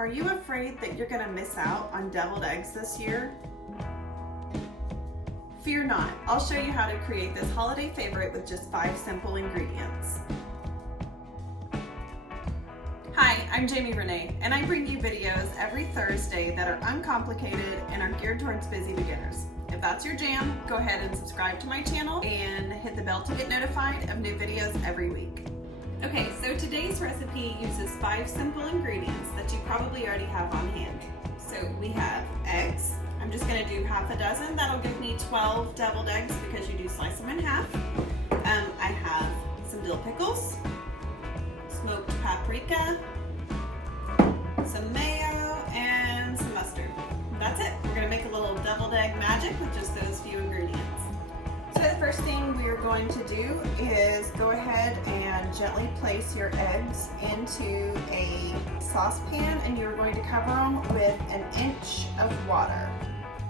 Are you afraid that you're going to miss out on deviled eggs this year? Fear not, I'll show you how to create this holiday favorite with just 5 simple ingredients. Hi, I'm Jamieriene, and I bring you videos every Thursday that are uncomplicated and are geared towards busy beginners. If that's your jam, go ahead and subscribe to my channel and hit the bell to get notified of new videos every week. Okay, so today's recipe uses 5 simple ingredients that you probably already have on hand. So we have eggs. I'm just going to do half a dozen. That'll give me 12 deviled eggs because you do slice them in half. I have some dill pickles, smoked paprika, some mayo, and some mustard. That's it. We're going to make a little deviled egg magic with just those few ingredients. So the first thing we are going to do is go ahead and gently place your eggs into a saucepan, and you're going to cover them with 1 inch of water.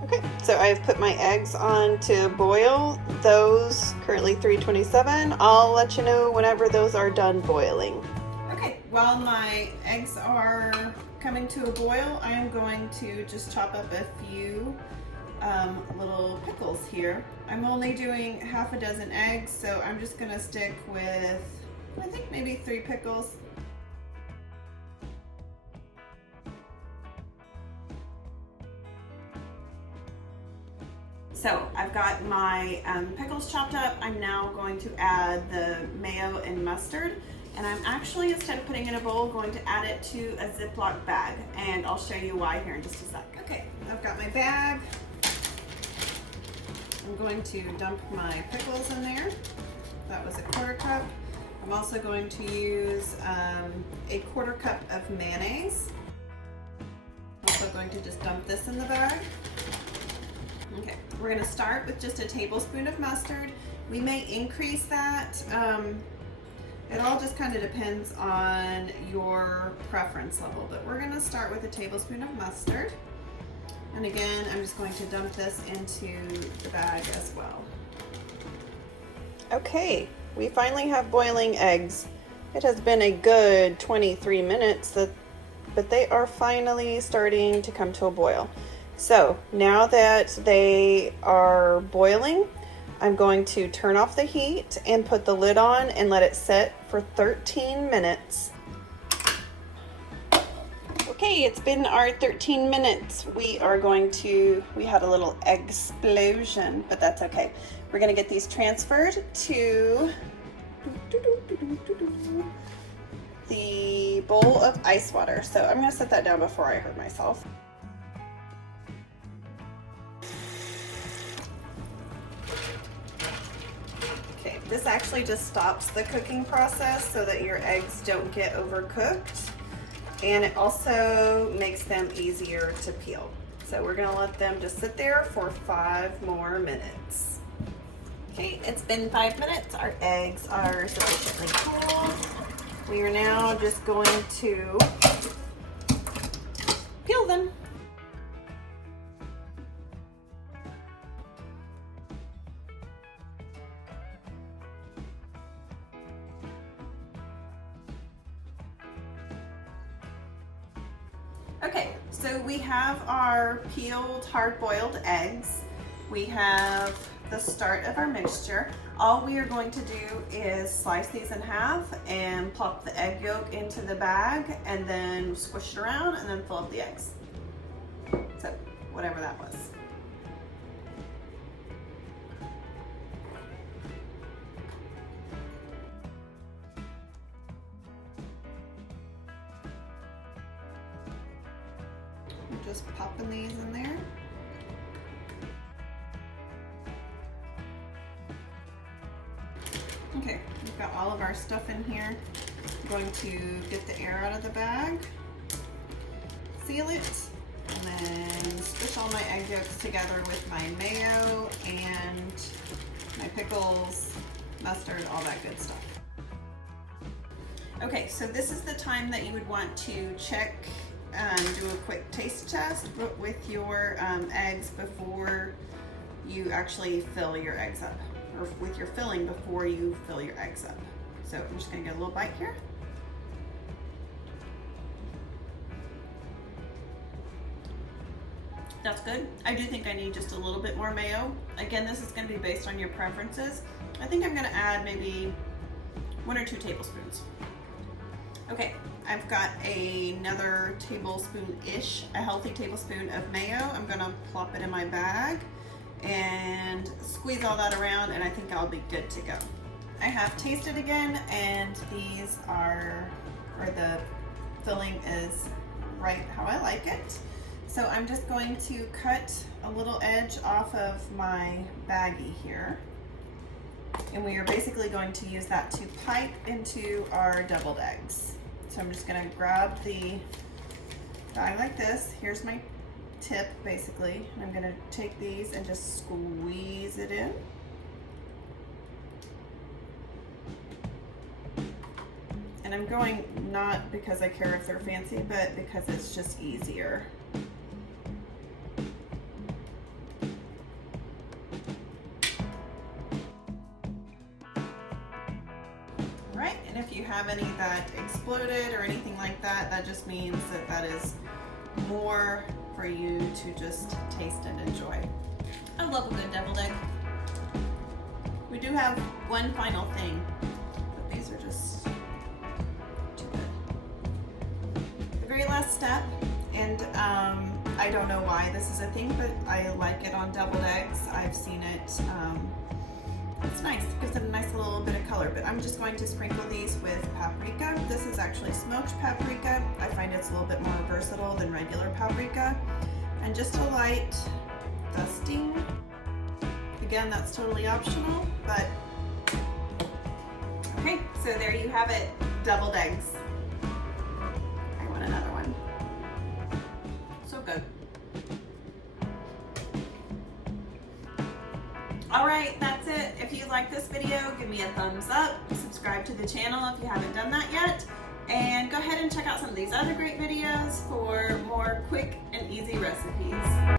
Okay, so I've put my eggs on to boil. Those currently 327. I'll let you know whenever those are done boiling. Okay, while my eggs are coming to a boil, I am going to just chop up a few little pickles here. I'm only doing half a dozen eggs, so I'm just gonna stick with, I think maybe 3 pickles. So I've got my pickles chopped up. I'm now going to add the mayo and mustard, and I'm actually, instead of putting it in a bowl, going to add it to a Ziploc bag, and I'll show you why here in just a sec. Okay, I've got my bag. I'm going to dump my pickles in there. That was a 1/4 cup. I'm also going to use a 1/4 cup of mayonnaise. I'm also going to just dump this in the bag. Okay, we're going to start with just a tablespoon of mustard. We may increase that. It all just kind of depends on your preference level, but we're going to start with a tablespoon of mustard. And again, I'm just going to dump this into the bag as well. Okay, we finally have boiling eggs. It has been a good 23 minutes, but they are finally starting to come to a boil. So now that they are boiling, I'm going to turn off the heat and put the lid on and let it set for 13 minutes. Okay, it's been our 13 minutes. We had a little egg explosion, but that's okay. We're gonna get these transferred to the bowl of ice water. So I'm gonna set that down before I hurt myself. Okay, this actually just stops the cooking process so that your eggs don't get overcooked. And it also makes them easier to peel. So we're gonna let them just sit there for 5 more minutes. Okay, it's been 5 minutes. Our eggs are sufficiently cool. We are now just going to peel them. Okay, so we have our peeled hard-boiled eggs. We have the start of our mixture. All we are going to do is slice these in half and plop the egg yolk into the bag and then squish it around and then fill up the eggs. So, whatever that was. Just popping these in there. Okay, we've got all of our stuff in here. I'm going to get the air out of the bag, seal it, and then squish all my egg yolks together with my mayo and my pickles, mustard, all that good stuff. Okay, so this is the time that you would want to check do a quick taste test with your eggs before you actually fill your eggs up, or with your filling before you fill your eggs up. So I'm just gonna get a little bite here. That's good. I do think I need just a little bit more mayo. Again, this is going to be based on your preferences. I think I'm going to add maybe 1 or 2 tablespoons. Okay, I've got another tablespoon-ish, a healthy tablespoon of mayo. I'm going to plop it in my bag and squeeze all that around, and I think I'll be good to go. I have tasted again, and these are, or the filling is right how I like it. So I'm just going to cut a little edge off of my baggie here. And we are basically going to use that to pipe into our deviled eggs. So I'm just gonna grab the bag like this. Here's my tip, basically. And I'm gonna take these and just squeeze it in. And I'm going not because I care if they're fancy, but because it's just easier. Right, and if you have any that exploded or anything like that, that just means that that is more for you to just taste and enjoy. I love a good deviled egg. We do have one final thing, but these are just too good. The very last step, and I don't know why this is a thing, but I like it on deviled eggs. I've seen it. It's nice, it gives it a nice little bit of color, but I'm just going to sprinkle these with paprika. This is actually smoked paprika. I find it's a little bit more versatile than regular paprika. And just a light dusting. Again, that's totally optional, but okay, so there you have it, deviled eggs. I want another one. So good. All right, that's it. If you like this video, give me a thumbs up, subscribe to the channel if you haven't done that yet, and go ahead and check out some of these other great videos for more quick and easy recipes.